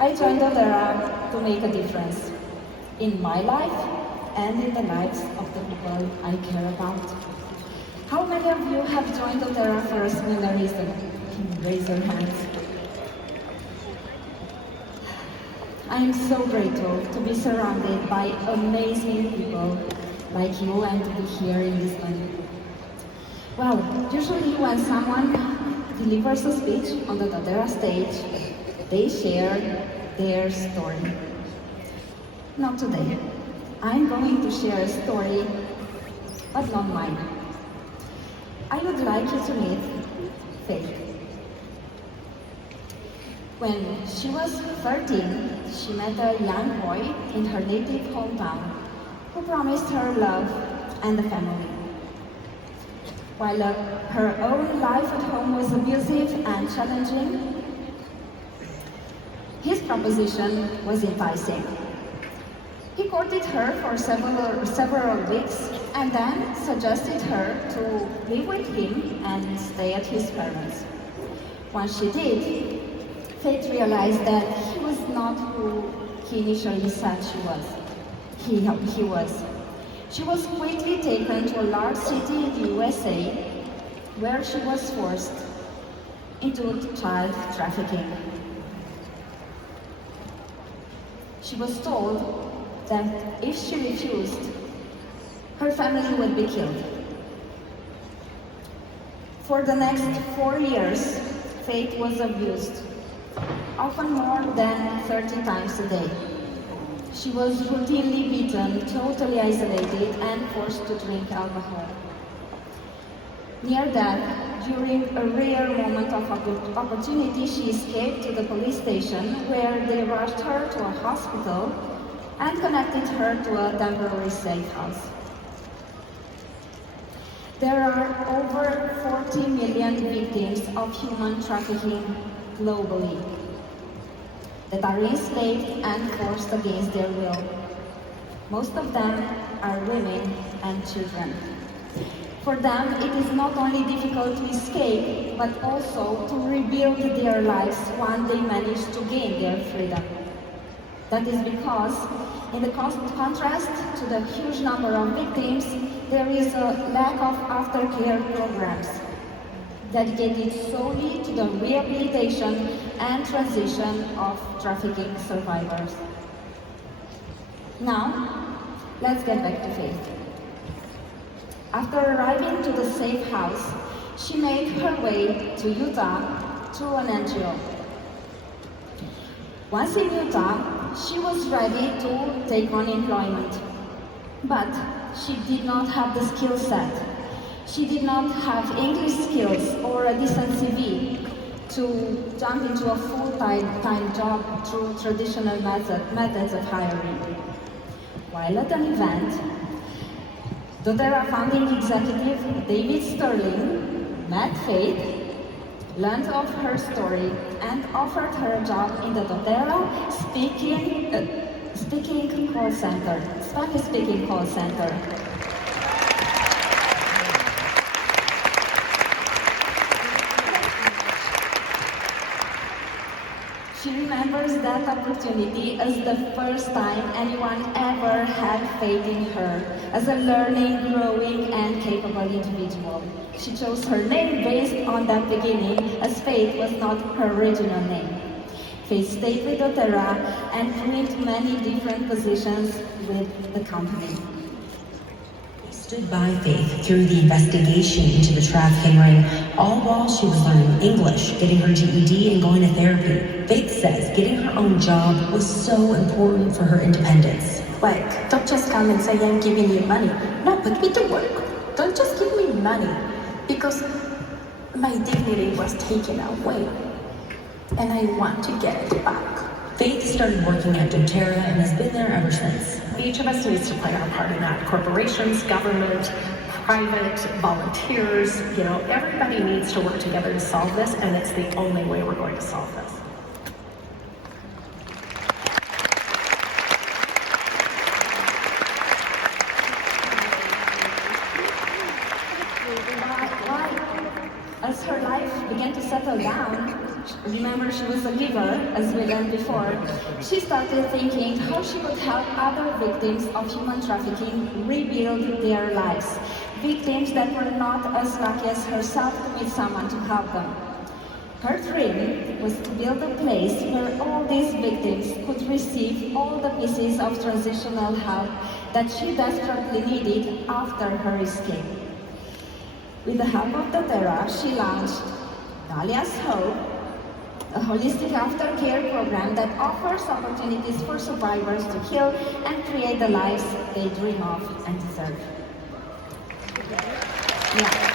I joined doTERRA to make a difference in my life and in the lives of the people I care about. How many of you have joined doTERRA for a similar reason? Raise your hands. I am so grateful to be surrounded by amazing people like you and to be here in Lisbon. Well, usually when someone delivers a speech on the doTERRA stage, they share their story. Not today. I'm going to share a story, but not mine. I would like you to meet Faith. When she was 13, she met a young boy in her native hometown who promised her love and a family. While her own life at home was abusive and challenging, his proposition was enticing. He courted her for several weeks and then suggested her to live with him and stay at his parents'. Once she did, Faith realized that he was not who he initially said she was. He was. She was quickly taken to a large city in the USA where she was forced into child trafficking. She was told that if she refused, her family would be killed. For the next 4 years, Faith was abused, often more than 30 times a day. She was routinely beaten, totally isolated, and forced to drink alcohol. Near death, during a rare moment of opportunity, she escaped to the police station where they rushed her to a hospital and connected her to a temporary safe house. There are over 40 million victims of human trafficking globally that are enslaved and forced against their will. Most of them are women and children. For them, it is not only difficult to escape, but also to rebuild their lives once they manage to gain their freedom. That is because, in the contrast to the huge number of victims, there is a lack of aftercare programs dedicated solely to the rehabilitation and transition of trafficking survivors. Now, let's get back to Faith. After arriving to the safe house, she made her way to Utah through an NGO. Once in Utah, she was ready to take on employment, but she did not have the skill set. She did not have English skills or a decent CV to jump into a full-time job through traditional methods of hiring. While at an event, doTERRA founding executive David Sterling met Faith, learned of her story, and offered her a job in the doTERRA speaking call center. She remembers that opportunity as the first time anyone ever had faith in her as a learning, growing, and capable individual. She chose her name based on that beginning, as Faith was not her original name. Faith stayed with doTERRA and grew into many different positions with the company. Stood by Faith through the investigation into the trafficking ring, all while she was learning English, getting her GED, and going to therapy. Faith says getting her own job was so important for her independence. Like, don't just come and say, I'm giving you money. No, put me to work. Don't just give me money, because my dignity was taken away, and I want to get it back. Faith started working at doTERRA and has been there ever since. Each of us needs to play our part in that. Corporations, government, private, volunteers, everybody needs to work together to solve this, and it's the only way we're going to solve this. As her life began to settle down, remember she was a giver, as we learned before, she started thinking how she would help other victims of human trafficking rebuild their lives. Victims that were not as lucky as herself to meet someone to help them. Her dream was to build a place where all these victims could receive all the pieces of transitional help that she desperately needed after her escape. With the help of doTERRA, she launched Dahlia's Hope, a holistic aftercare program that offers opportunities for survivors to heal and create the lives they dream of and deserve. Yeah.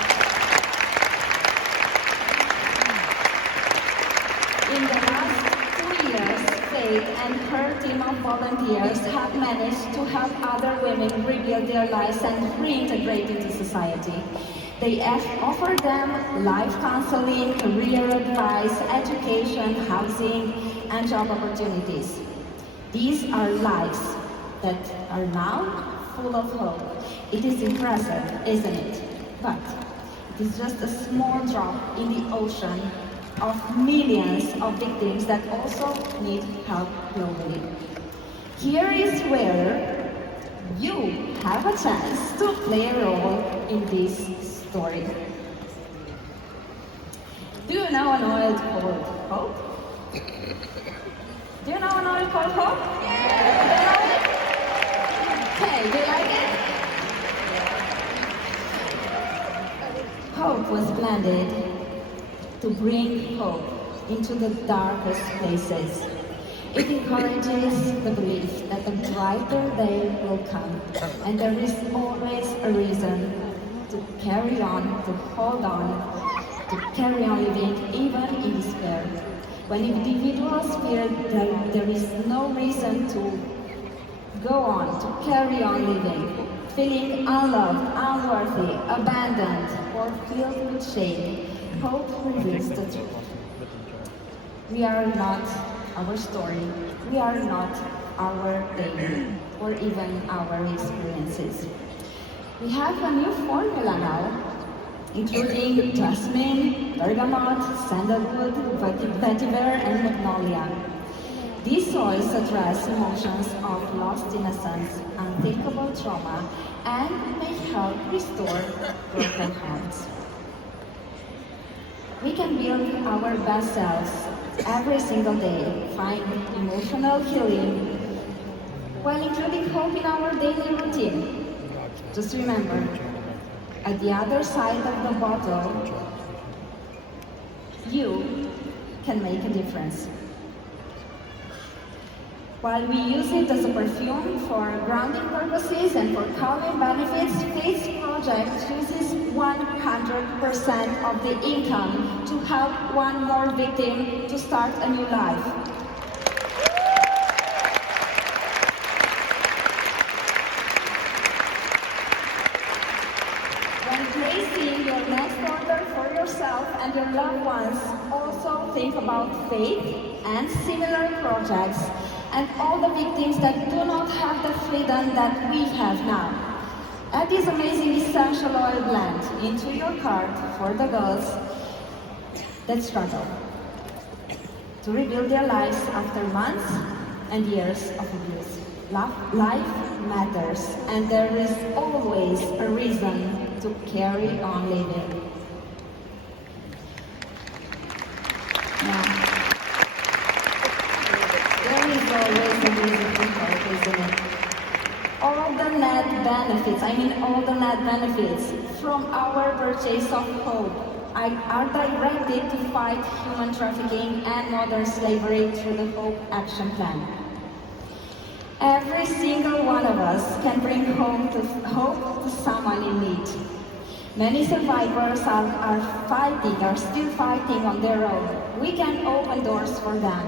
In the last 2 years, Faith and her team of volunteers have managed to help other women rebuild their lives and reintegrate into society. They offer them life counseling, career advice, education, housing, and job opportunities. These are lives that are now full of hope. It is impressive, isn't it? But it is just a small drop in the ocean of millions of victims that also need help globally. Here is where you have a chance to play a role in this story. Do you know an oil called Hope? Do you know an oil called Hope? Yeah! Okay, do you like it? Hope was blended to bring hope into the darkest places. It encourages the belief that a brighter day will come, and there is always a reason to carry on, to hold on, to carry on living even in despair. When individuals feel that there is no reason to go on, to carry on living, feeling unloved, unworthy, abandoned, or filled with shame, hope reveals the truth. We are not our story. We are not our day, or even our experiences. We have a new formula now, including jasmine, bergamot, sandalwood, vetiver, and magnolia. These oils address emotions of lost innocence, unthinkable trauma, and may help restore broken hearts. We can build our best selves every single day, find emotional healing, while including hope in our daily routine. Just remember, at the other side of the bottle, you can make a difference. While we use it as a perfume for grounding purposes and for calming benefits, Faith's project uses 100% of the income to help one more victim to start a new life. When placing your next order for yourself and your loved ones, also think about Faith and similar projects and all the victims that do not have the freedom that we have now. Add this amazing essential oil blend into your cart for the girls that struggle to rebuild their lives after months and years of abuse. Life matters, and there is always a reason to carry on living. Yeah. There is always a reason to hope, isn't it? All the net benefits from our purchase of hope are directed to fight human trafficking and modern slavery through the Hope Action Plan. Every single one of us can bring hope to someone in need. Many survivors are still fighting on their own. We can open doors for them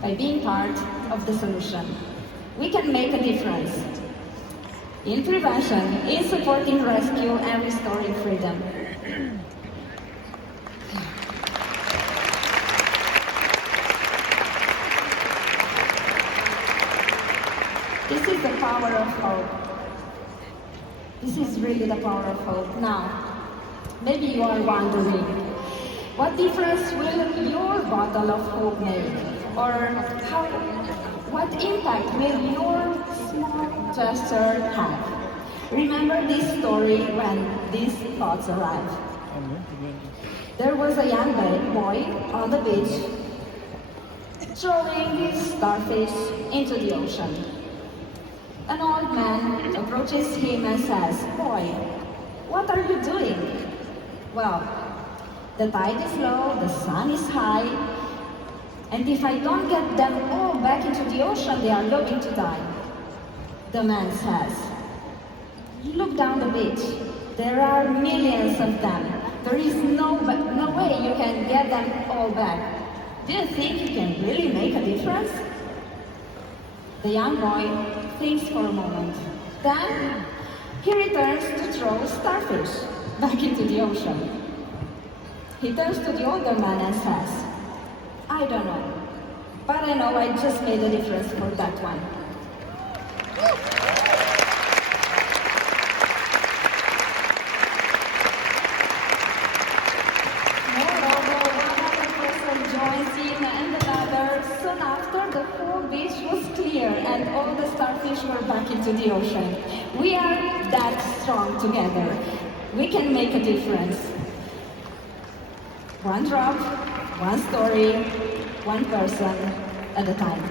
by being part of the solution. We can make a difference in prevention, in supporting rescue and restoring freedom. This is the power of hope. This is really the power of hope. Now, maybe you are wondering, What difference will your bottle of hope make? Or what impact will your small gesture have? Remember this story when these thoughts arrive. There was a young boy on the beach throwing his starfish into the ocean. An old man approaches him and says, "Boy, what are you doing?" "Well, the tide is low, the sun is high, and if I don't get them all back into the ocean, they are going to die." The man says, "You look down the beach. There are millions of them. There is no way you can get them all back. Do you think you can really make a difference?" The young boy thinks for a moment. Then he returns to throw starfish back into the ocean. He turns to the older man and says, "I don't know, but I know I just made a difference for that one." Moreover, one other person joins in and another. Soon after, the whole beach was clear and all the starfish were back into the ocean. We are that strong together. We can make a difference. One drop, one story, one person at a time.